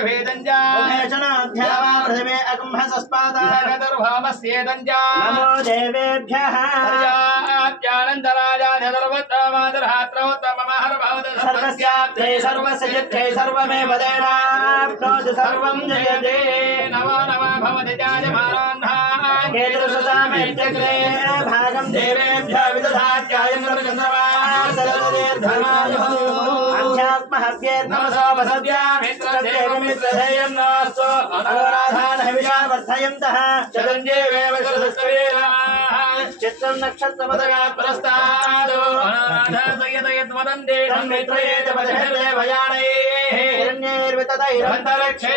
कृष्णं च भेदं च उभयजनाध्यावा पृथिवे अकुम्भसस्पाता जगदर्भामस्येदं च नमो देवेभ्यः सर्वस्याप्ते सर्वस्य यत्ते सर्वमेव देवाप्नोति सर्वं जयते केतुसुतामेत्यग्रे भागं देवेभ्यः विदधात्यायं वर्धयन्तः चित्रं नक्षत्रपदगा हिरण्यैर्विततैरन्तरिक्षे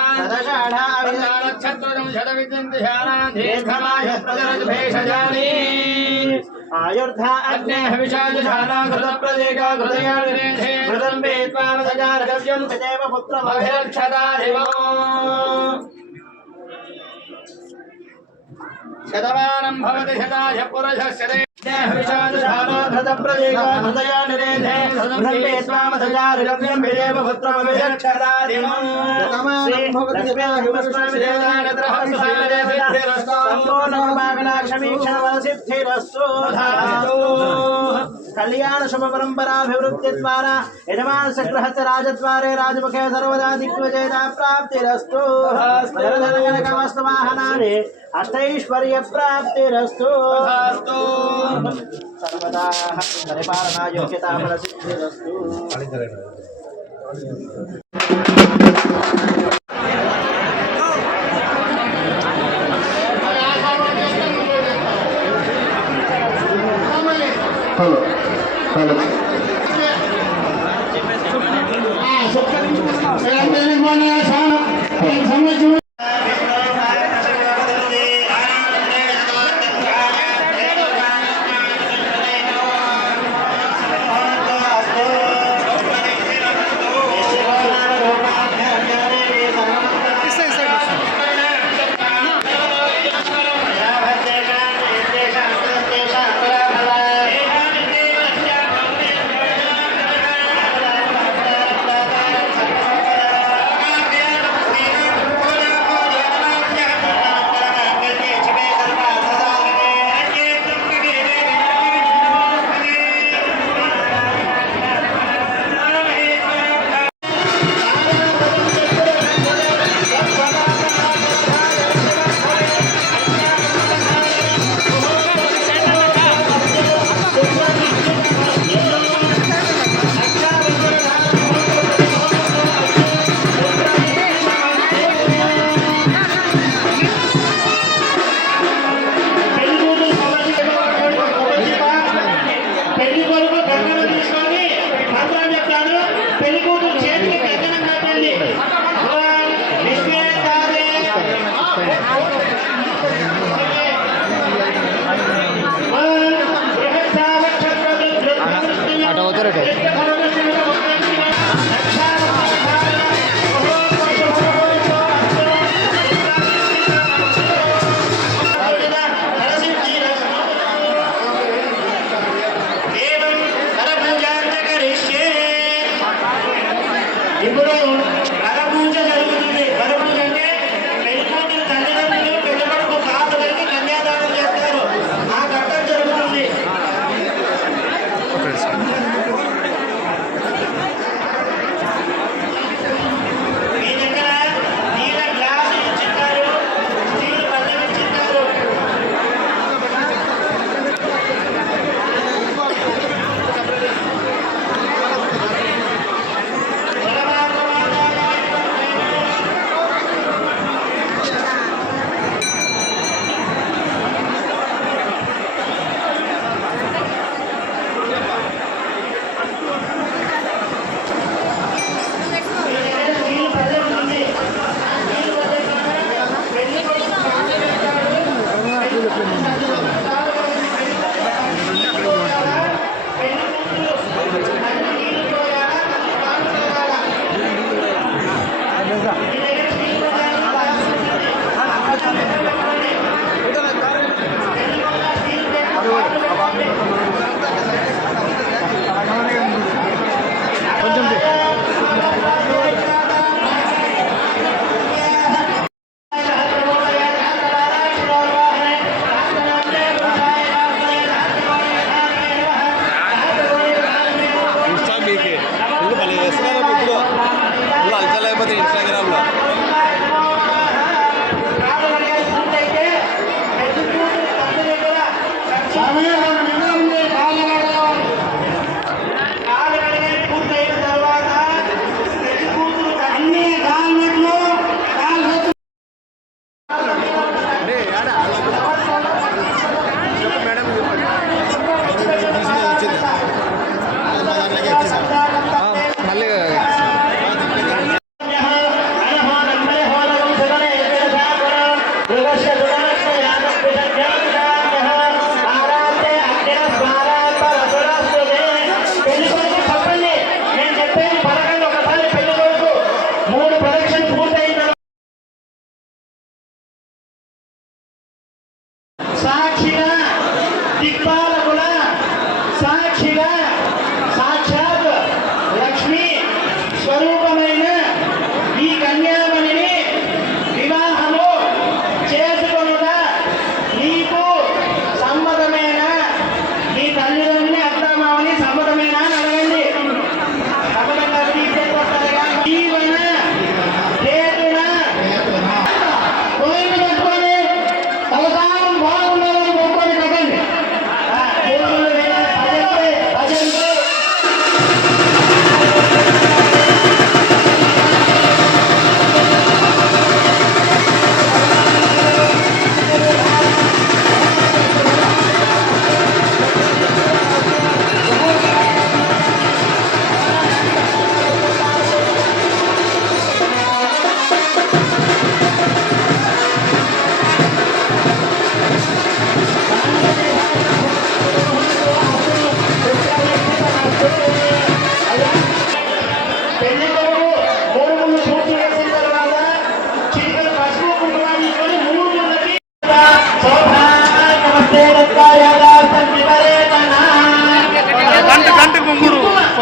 आयुर्धा अग्ने हविषाजुधाना घृतप्रदेका घृतया निरेधे घृतं वेत्वा गजारगव्यं तदेव पुत्रमभिरक्षता देवो शतमानं भवति शताय पुरुषस्य कल्याण शुभ परंपराभिवृत्ति द्वारा यजमान सग्रहत राजद्वारे राजमुखे सर्वदा दिग्विजयता प्राप्तिरस्तु। अष्टैश्वर्य प्राप्तिरस्तु सर्वदा परिपालना योग्यता फलसिद्धिरस्तु Hello. Hello. película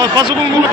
Versuchung.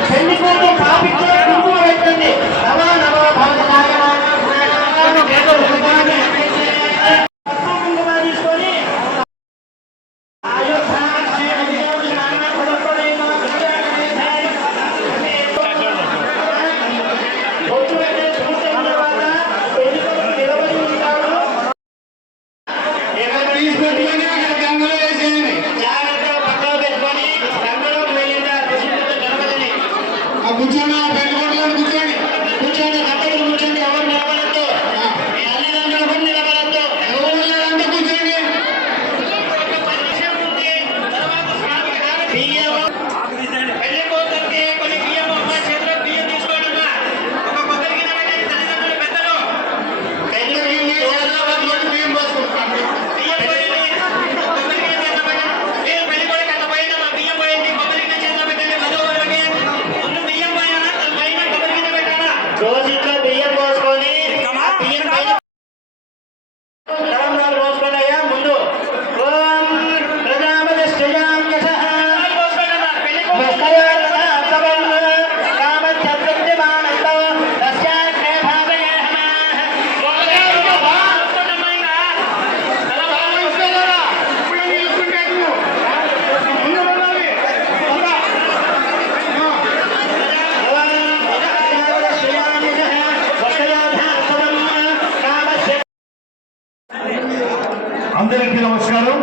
అందరికీ నమస్కారం.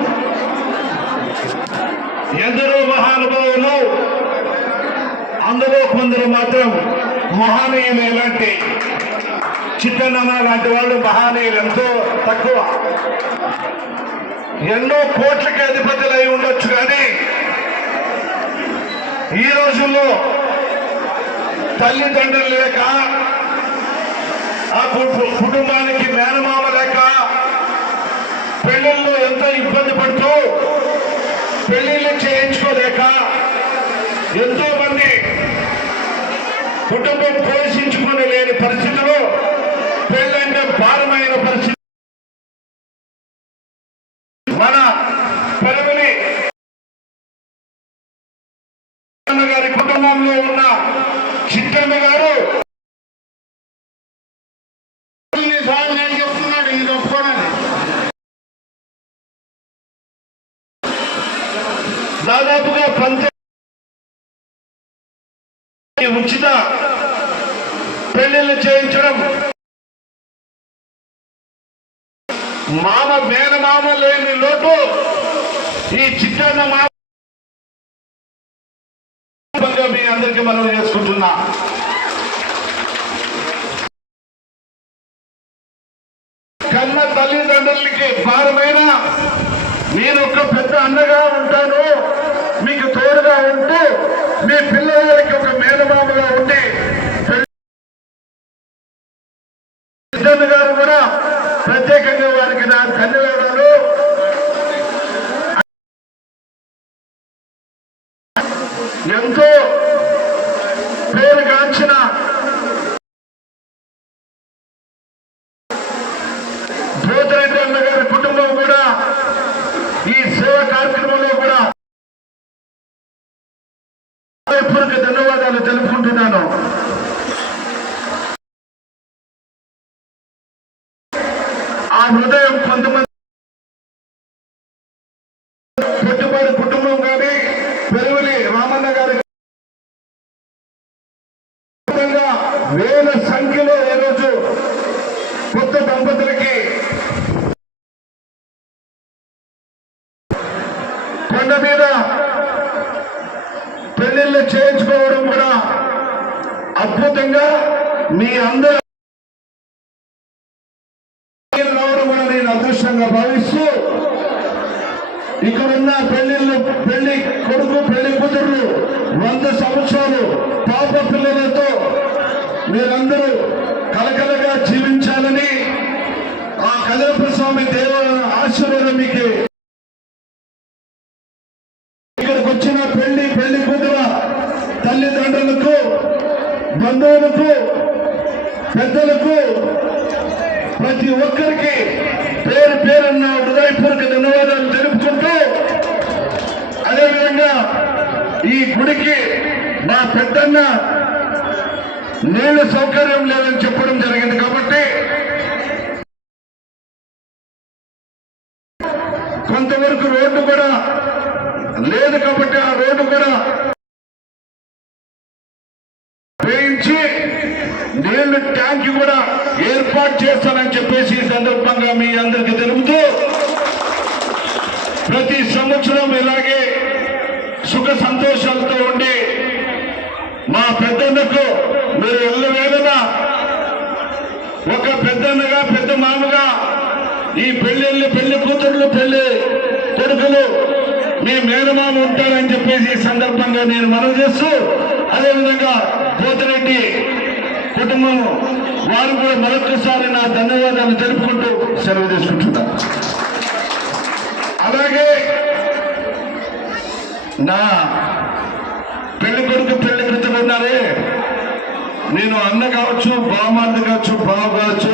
ఎందరో మహానుభావులు అందులో కొందరు మాత్రం మహానీయులు ఎలాంటి చిట్టనాన్న లాంటి వాళ్ళు మహానీయులు ఎంతో తక్కువ. ఎన్నో కోట్లకి అధిపతులు అయి ఉండొచ్చు కానీ ఈ రోజుల్లో తల్లిదండ్రులు లేక ఆ కుటుంబానికి మేనమామ ఇబ్బంది పడుతూ పెళ్ళిళ్ళు చేయించుకోలేక ఎంతో మంది కుటుంబం పోసి చేయించడం. మామ మేనమామ లేని లోటు ఈ చిత్రన్న మామ మీ అందరికీ మనం చేసుకుంటున్నా. కన్న తల్లిదండ్రులకి భారమైన నేను ఒక పెద్ద అన్నగా ఉంటాను. మీకు తోడుగా ఉంటూ మీ పిల్లలకి ఒక మేనమామగా ఉండి సిద్ధన్న గారు కూడా ప్రత్యేకంగా వారికి నా ధన్యవాదాలు రామన్న గారి వేల సంఖ్యలో ఈరోజు కొత్త దంపతులకి కొండ మీద పెళ్ళిళ్ళు చేయించుకోవడం కూడా అద్భుతంగా మీ అందరూ కొంతవరకు రోడ్డు కూడా లేదు కాబట్టి ఆ రోడ్డు కూడా వేయించి నీళ్ళు ట్యాంక్ కూడా ఏర్పాటు చేస్తానని చెప్పేసి ఈ సందర్భంగా మీ అందరికీ తెలుపుతూ ప్రతి సంవత్సరం ఇలాగే సుఖ సంతోషాలతో ఉండి మా పెద్దన్నకు మీరు ఎల్లు ఒక పెద్దన్నగా పెద్ద మామగా ఈ పెళ్ళిళ్ళు పెళ్ళి కూతుర్లు పెళ్ళి కొడుకులు మీ మేనమామ ఉంటారని చెప్పేసి ఈ సందర్భంగా నేను మనవి చేస్తూ అదేవిధంగా పోతిరెడ్డి కుటుంబం వారు కూడా మరొకసారి నా ధన్యవాదాలు తెలుపుకుంటూ సెలవు తీసుకుంటున్నా. అలాగే నా పెళ్ళి కొడుకు పెళ్ళి కూతురు ఉన్నారే. నేను అన్న కావచ్చు బామార్ది కావచ్చు బావ కావచ్చు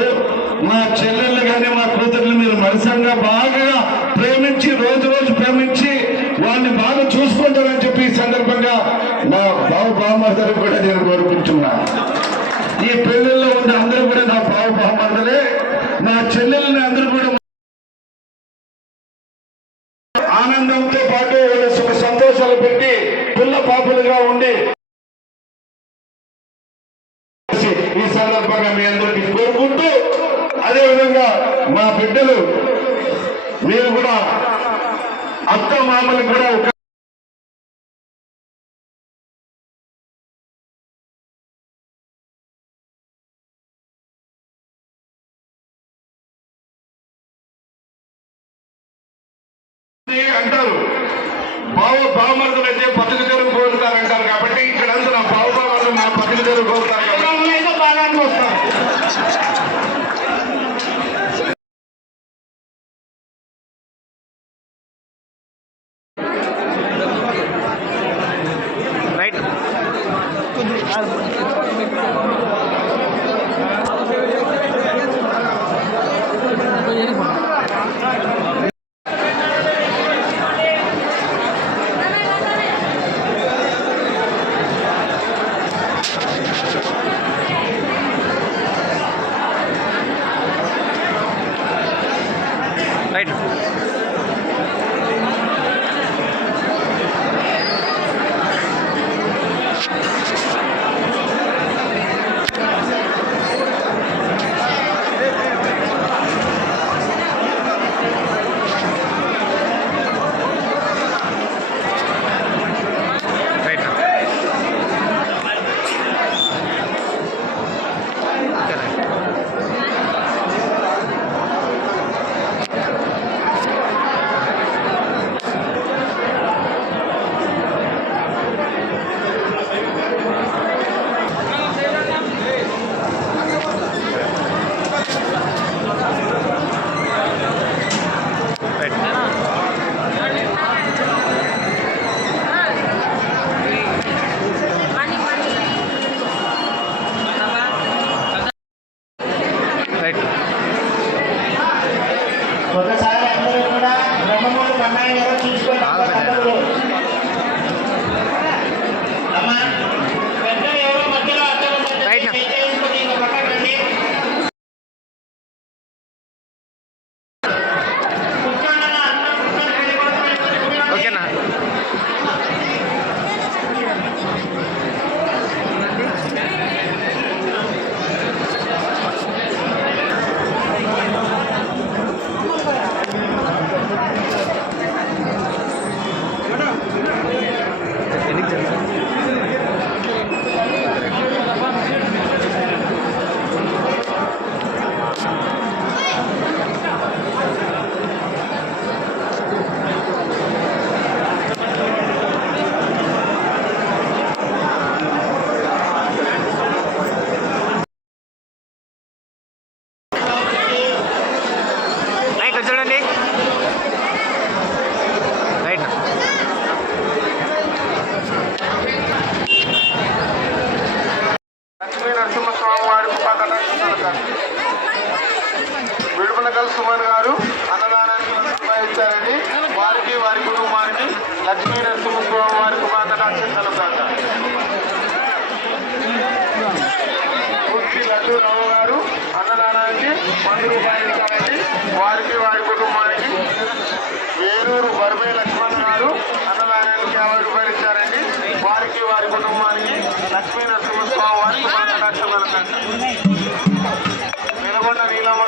మా చెల్లెళ్ళు కానీ మా కూతుర్లు మీరు మనసంగా బాగా ప్రేమించి రోజు రోజు ప్రేమించి వాళ్ళని బాగా చూసుకుంటారని చెప్పి ఈ సందర్భంగా నా బావ బామర్దలు కూడా నేను కోరుకుంటున్నా. ఈ పెళ్ళిల్లో ఉన్న అందరూ కూడా నా బావ బామర్దలే నా చెల్లెల్ని అందరూ కూడా ఆనందంతో పాటు వాళ్ళ సుఖ సంతోషాలు పెట్టి పిల్ల పాపలుగా ఉండి మా బిడ్డలు మీరు కూడా అత్త మామలు కూడా ఒక అంటారు. బావ బావమరుదులు అయితే బతుకు తెరుగు కోరుతారు అంటారు కాబట్టి ఇక్కడ అందరూ బావ బావమరుదులు నా బతుకు తెరుగు కోరుతారు కాబట్టి. కనకల్ సుమన్ గారు అన్నదానానికి నిర్వహించారని వారికి వారి కుటుంబానికి లక్ష్మీ నరసింహస్వామి వారికి కుమార్తె అక్షంతలు కాక కుర్తి రావు గారు అన్నదానానికి వంద రూపాయలు కావాలి వారికి వారి కుటుంబానికి. ఏలూరు బర్బే లక్ష్మణ్ గారు అన్నదానానికి యాభై రూపాయలు ఇచ్చారండి వారికి వారి కుటుంబానికి లక్ష్మీ నరసింహస్వామి వారికి కుమార్తె అక్షంతలు నీలమ్మ